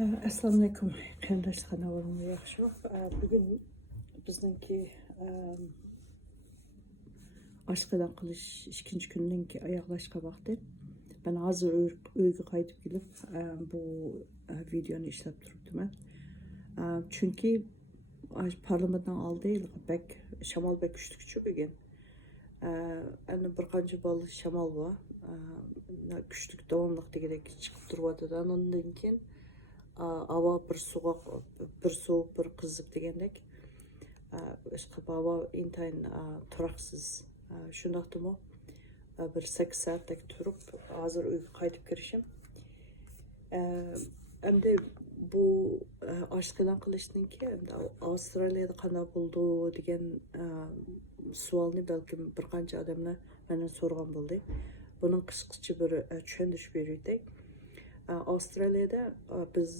Assalomu alaykum qarindoshlar, navorimni yaxshi. Bugun bizningki oshqovoq qilish ikkinchi kunninki oyoqlashga vaqti. Ben hozir uyga qaytib kelib bu videoni ishlab turibdiman. Chunki parlamentdan oldi bek shamol bek kuchli ekan. Endi bir qancha bal shamol bor. Kuchli davomli degandek chiqib turyapti. Ondan keyin havo bir soğuk, bir kızık degandek. İşte havo intayin turaksız. Şundaqdimi bir 8 saatdek turib, hozir uyga qaytib kirishim. Endi bu oshliq e'lon qilishniki Avstraliyada qanday bo'ldi degan savolni balkim bir qancha odamlar mendan so'ragan bo'ldi. Buning qisqacha bir tushunish beraylik. Avstraliyada biz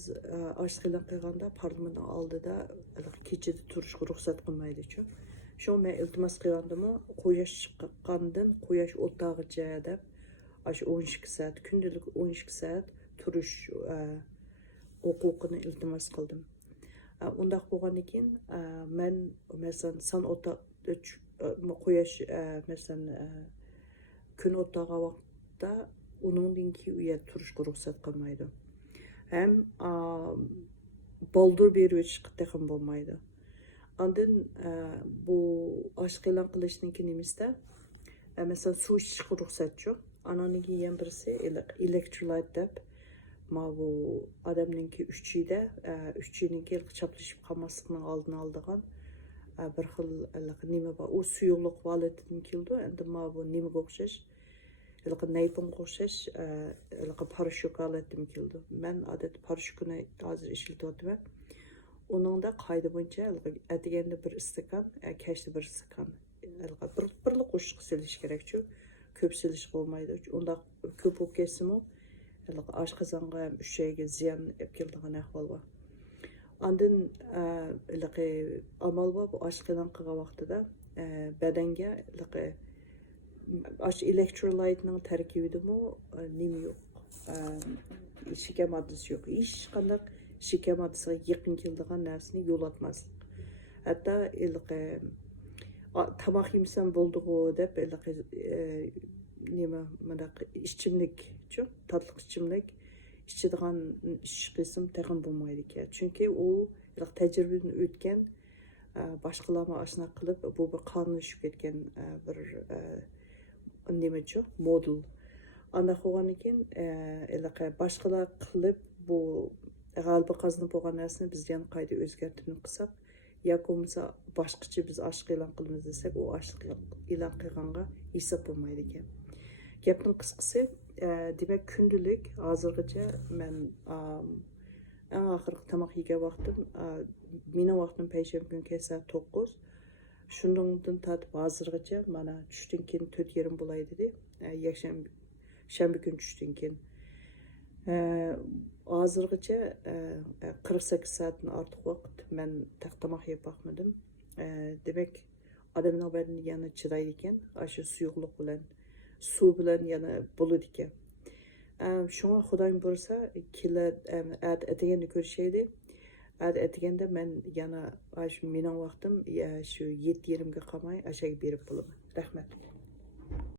oshliq e'lon qilganda parlamentning oldida kechada turishga ruxsat qilmaydi-ku. Shu men iltimos qilgandim, quyosh chiqqandan quyosh o'tag'icha deb 12 soat, kundalik 12 soat turish huquqini iltimos qildim. Undaq bo'lgandan keyin men masalan san o'ta quyosh masalan kun o'tag'i vaqtda onundan ki uya turishga ruxsat qilmaydi. Hem boldur berib chiqib bo'lmaydi. Ondan bu oshliq e'lon qilishninki nimasi? Masalan suv ichishga ruxsat yo'q. Ananiki ham birisi electrolyte deb bu odamninki uchiniki chaplashib qolmaslikning oldini oladigan bir xil nima bor. U suyuqlik holatidan keldi. Endi bu nimaga o'xshash? Neypon qo'shish, parashut olatim keldi. Men odat parashutni hozir ishlatyapman. Uningda qoida bo'yicha atiganda bir istakan, kashda bir istakan. Bir qo'shiq silish kerak-ku. Ko'p silish bo'lmaydi. Unda ko'p o'kesimi, oshqozonga ham uchayga ziyon olib keladigan ahvol bor. Ondan amal bor bu oshliq e'lon qilgan vaqtida badanga elektrolytning tarkibidami nima yo'q. Shakar moddasi yo'q. Hech qanday shakar moddasiga yaqin keladigan narsani yo'latmaslik. Hatto tamoq yemsam bo'ldi-ku deb nima bunday ichimlik-chu, tatli ichimlik ichadigan ish qilsam tag'in bo'lmaydi ekan. Chunki u tajribadan o'tgan boshqalarga oshna qilib bu bir qonunlashib ketgan bir nimachu modul. Anda qo'ygandan keyin boshqalar qilib bu g'alaba qozonib bo'lgan narsani biz yana qayta o'zgartirib qilsak, yoki bo'lmasa boshqacha biz oshliq e'lon qilamiz desak, u oshliq e'lon qilganga hisob bo'lmaydi ekan. Gapning qisqasi, demak kundalik hozirgacha men eng oxirgi tomoq yegan vaqtim mening vaqtim payshanba kuni soat 9. Shundan tortib hozirgacha mana tushdan keyin 4:30 bo'lay dedi. Shanba kuni tushdan keyin. Hozirgacha 48 soatdan ortiq vaqt men tomoq yeb boqmadim. Demak, odamning badani yana chidaydi ekan, shu suyuqlik bilan, suv bilan yana bo'ladi ekan. Shunga Xudoyim bo'lsa, kelar ataganda ko'rishaydi. Ataganda men yana shu mening vaqtim shu 7:30 ga qolmay ashaga berib bo'laman. Rahmat.